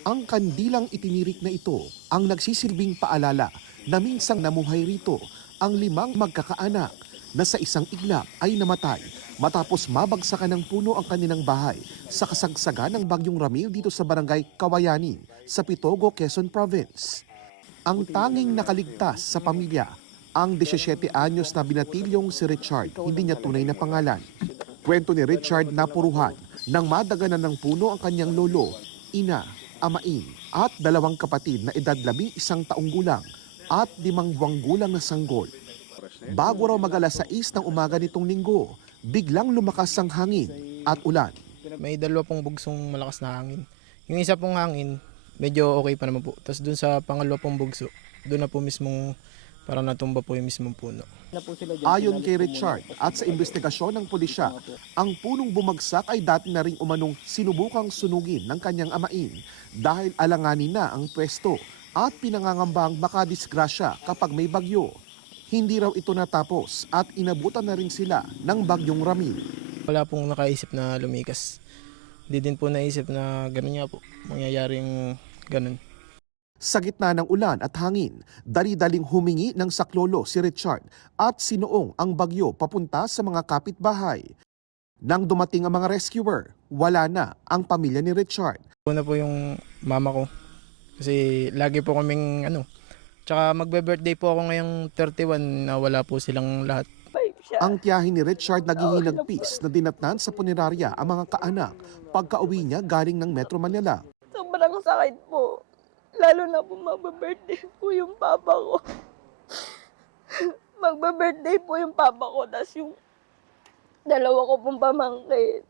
Ang kandilang itinirik na ito ang nagsisilbing paalala na minsang namuhay rito ang 5 magkakaanak na sa isang iglap ay namatay matapos mabagsakan ng puno ang kanilang bahay sa kasagsagan ng Bagyong Ramil dito sa barangay Kawayani sa Pitogo, Quezon Province. Ang tanging nakaligtas sa pamilya, ang 17 anyos na binatilyong si Richard, hindi niya tunay na pangalan. Kwento ni Richard na puruhan nang madaganan ng puno ang kanyang lolo, ina, amain at 2 kapatid na edad 11 taong gulang at 5 buwang gulang na sanggol. Bago raw mag-alas 6 ng umaga nitong linggo, biglang lumakas ang hangin at ulan. May 2 pong bugsong malakas na hangin. Yung isa pong hangin, medyo okay pa naman po. Tapos dun sa pangalawa pong bugso, dun na po mismong parang natumba po yung mismong puno. Ayon kay Richard at sa investigasyon ng pulisya, ang punong bumagsak ay dati na ring umanong sinubukang sunugin ng kanyang amain dahil alanganin na ang pwesto at pinangangambang makadisgrasya kapag may bagyo. Hindi raw ito natapos at inabutan na rin sila ng Bagyong Ramil. Wala pong nakaisip na lumikas. Hindi din po naisip na gano'n nga po, mangyayari yung gano'n. Sa gitna ng ulan at hangin, dali-daling humingi ng saklolo si Richard at sinuong ang bagyo papunta sa mga kapitbahay. Nang dumating ang mga rescuer, wala na ang pamilya ni Richard. Una po yung mama ko. Kasi lagi po kaming tsaka magbe-birthday po ako ngayong 31 na wala po silang lahat. Ang tiyahin ni Richard naghihinagpis na dinatnan sa punerarya ang mga kaanak pagka-uwi niya galing ng Metro Manila. Sobrang sakit po. Lalo na po magbe-birthday po yung papa ko. Magbe-birthday po yung papa ko, tas yung 2 ko pong pamangkin.